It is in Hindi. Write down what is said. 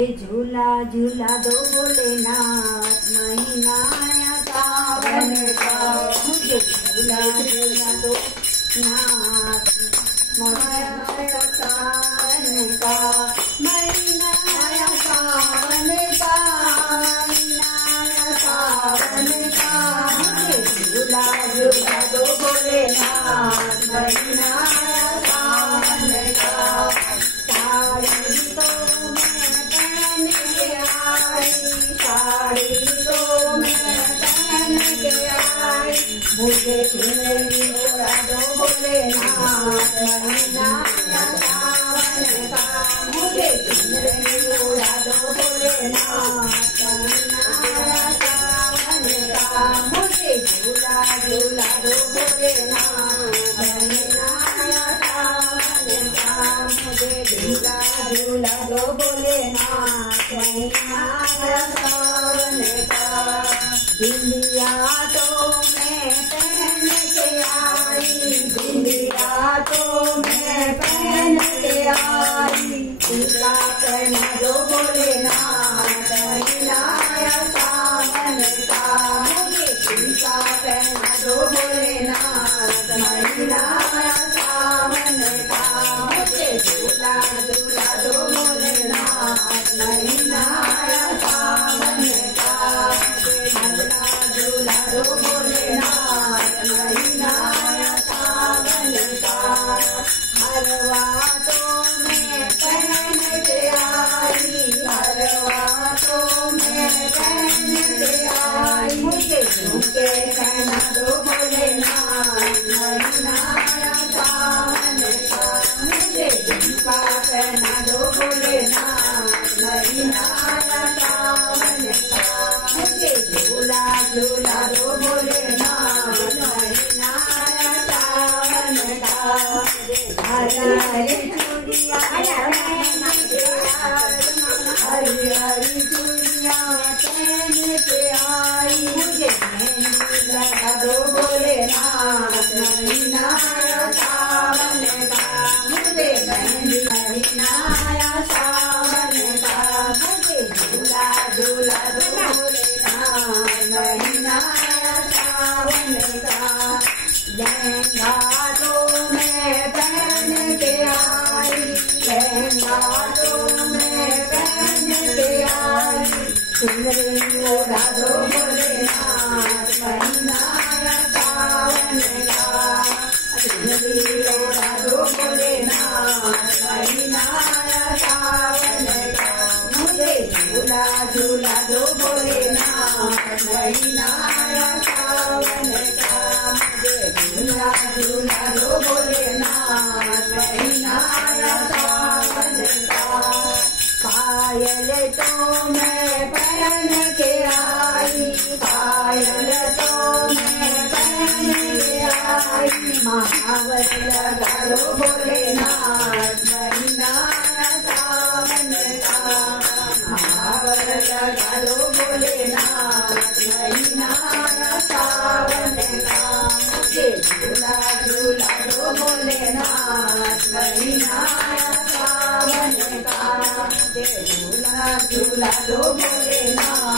झूला झूला दो भोलेनाथ महीना आया सावन का। मुझे झूला झूला दो नाथ महीना सावन का। महीना आया सावन का। महीना आया सावन का। मुझे झूला झूला दो भोलेनाथ महीना आया सावन का। साड़ी तो मैं पहन के आई मुझे चुनरी ओढ़ा दो भोलेनाथ महीना सावन का। मुझे चुनरी ओढ़ा दो भोलेनाथ महीना सावन का। मुझे झूला झूला दो भोलेनाथ महीना सावन का। मुझे झूला झूला दो भोलेनाथ महीना सावन का। बिंदिया तो मैं पहन के आई। बिंदिया तो मैं पहन के आई। टीका पहना दो भोलेनाथ महीना सावन का। मुझे टीका पहना दो भोलेनाथ महीना सावन का। मुझे झूला झूला दो भोलेनाथ महीना सावन का। झूला झूला दो भोलेनाथ महीना सावन का। हरवा तो मैं पहन के आई। हरवा तो मैं पहन के आई। मुझे झुमके पहना दो भोलेनाथ महीना सावन का। मुझे झुमका पहना दो भोलेनाथ महीना सावन का। मुझे झूला झूला दो भोलेनाथ महीना सावन का। हरी हरी चूड़िया हरी हरी चूड़िया पहन के आई। मुझे मेहंदी लगा दो भोलेनाथ महीना सावन का। मुझे मेहंदी महीना सावन का। मुझे झूला झूला दो भोलेनाथ महीना सावन का। लहंगा तो मैं पहन के आई। लहंगा तो मैं पहन के आई। चुनरी ओढ़ा दो भोलेनाथ महीना सावन का। चुनरी ओढ़ा दो भोलेनाथ महीना सावन का। मुझे झूला झूला दो भोलेनाथ महीना सावन का। मुझे झूला झूला दो भोलेनाथ महीना सावन का। पायल तो मैं पहन के आई। पायल तो मैं पहन के आई। महावर लगा दो भोलेनाथ महीना सावन का। महावर लगा दो भोलेनाथ महीना सावन का। मुझे झूला झूला दो भोलेनाथ महीना सावन का। मुझे झूला झूला दो भोलेनाथ